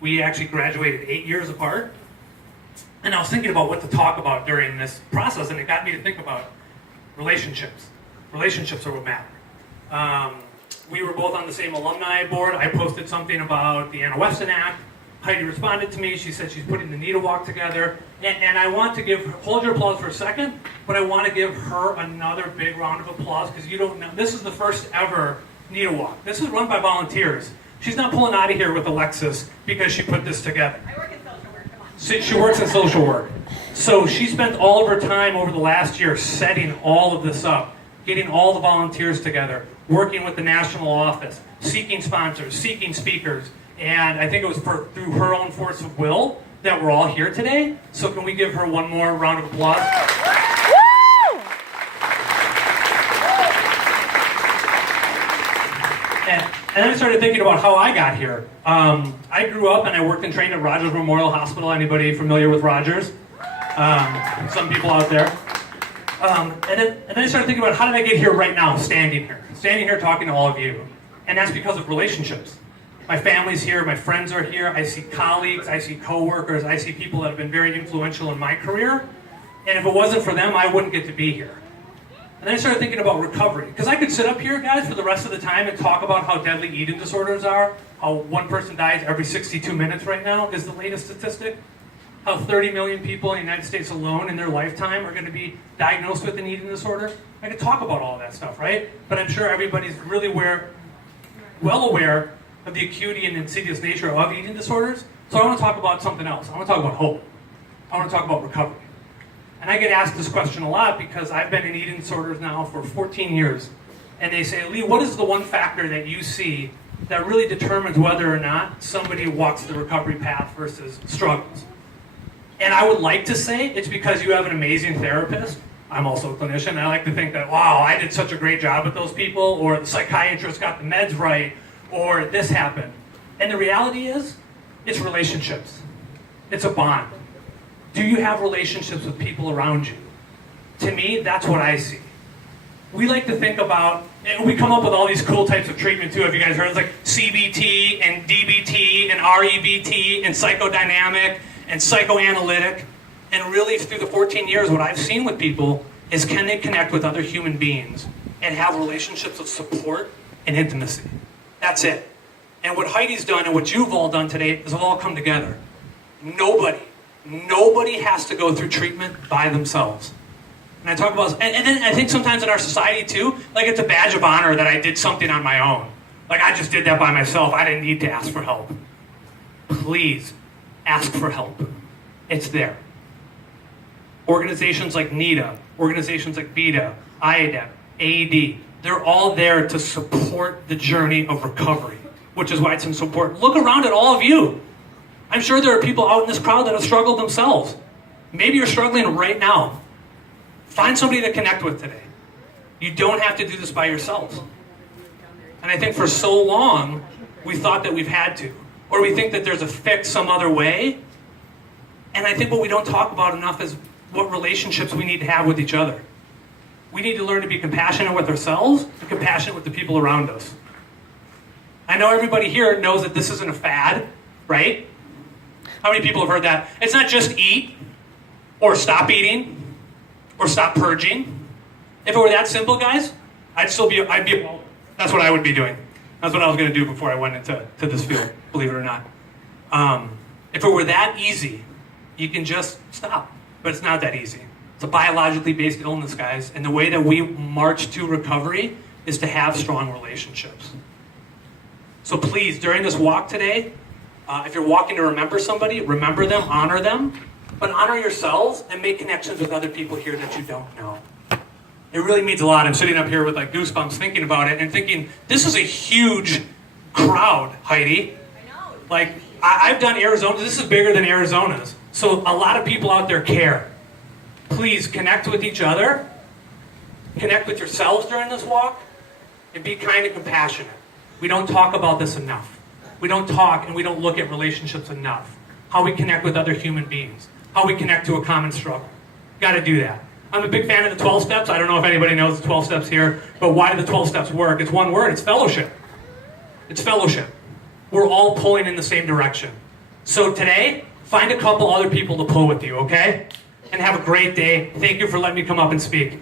We actually graduated 8 years apart. And I was thinking about what to talk about during this process, and it got me to think about relationships. Relationships are what matter. We were both on the same alumni board. I posted something about the Anna Weston Act. Heidi responded to me. She said she's putting the NEDA walk together. And I want to give her, hold your applause for a second, but I want to give her another big round of applause because you don't know, this is the first ever NEDA walk. This is run by volunteers. She's not pulling out of here with Alexis because she put this together. I work in social work, come on. She works in social work. So she spent all of her time over the last year setting all of this up, getting all the volunteers together, working with the national office, seeking sponsors, seeking speakers, and I think it was through her own force of will that we're all here today. So can we give her one more round of applause? And then I started thinking about how I got here. I grew up and I worked and trained at Rogers Memorial Hospital. Anybody familiar with Rogers? Some people out there. And then I started thinking about how did I get here right now, standing here talking to all of you. And that's because of relationships. My family's here, my friends are here, I see colleagues, I see coworkers, I see people that have been very influential in my career. And if it wasn't for them, I wouldn't get to be here. And then I started thinking about recovery. Because I could sit up here, guys, for the rest of the time and talk about how deadly eating disorders are, how one person dies every 62 minutes right now is the latest statistic, how 30 million people in the United States alone in their lifetime are going to be diagnosed with an eating disorder. I could talk about all that stuff, right? But I'm sure everybody's really well aware of the acuity and insidious nature of eating disorders. So I want to talk about something else. I want to talk about hope. I want to talk about recovery. And I get asked this question a lot because I've been in eating disorders now for 14 years. And they say, Lee, what is the one factor that you see that really determines whether or not somebody walks the recovery path versus struggles? And I would like to say it's because you have an amazing therapist. I'm also a clinician. I like to think that, wow, I did such a great job with those people, or the psychiatrist got the meds right, or this happened. And the reality is, it's relationships. It's a bond. Do you have relationships with people around you? To me, that's what I see. We like to think about, and we come up with all these cool types of treatment too. Have you guys heard? It's like CBT and DBT and REBT and psychodynamic and psychoanalytic. And really, through the 14 years, what I've seen with people is can they connect with other human beings and have relationships of support and intimacy. That's it. And what Heidi's done and what you've all done today is all come together. Nobody has to go through treatment by themselves. And I talk about, and then I think sometimes in our society too, like it's a badge of honor that I did something on my own. Like I just did that by myself. I didn't need to ask for help. Please ask for help. It's there. Organizations like NEDA, organizations like BEDA, IADEP, AED, they're all there to support the journey of recovery, which is why it's so important. Look around at all of you. I'm sure there are people out in this crowd that have struggled themselves. Maybe you're struggling right now. Find somebody to connect with today. You don't have to do this by yourselves. And I think for so long, we thought that we've had to. Or we think that there's a fix some other way. And I think what we don't talk about enough is what relationships we need to have with each other. We need to learn to be compassionate with ourselves and compassionate with the people around us. I know everybody here knows that this isn't a fad, right? How many people have heard that? It's not just eat, or stop eating, or stop purging. If it were that simple, guys, I'd be, that's what I would be doing. That's what I was going to do before I went into this field, believe it or not. If it were that easy, you can just stop. But it's not that easy. It's a biologically based illness, guys. And the way that we march to recovery is to have strong relationships. So please, during this walk today, if you're walking to remember somebody, remember them, honor them, but honor yourselves and make connections with other people here that you don't know. It really means a lot. I'm sitting up here with like goosebumps thinking about it and thinking, this is a huge crowd, Heidi. I know. Like, I've done Arizona. This is bigger than Arizona's. So a lot of people out there care. Please connect with each other. Connect with yourselves during this walk. And be kind and compassionate. We don't talk about this enough. We don't talk and we don't look at relationships enough. How we connect with other human beings. How we connect to a common struggle. Got to do that. I'm a big fan of the 12 steps. I don't know if anybody knows the 12 steps here, but why do the 12 steps work? It's one word. It's fellowship. It's fellowship. We're all pulling in the same direction. So today, find a couple other people to pull with you, okay? And have a great day. Thank you for letting me come up and speak.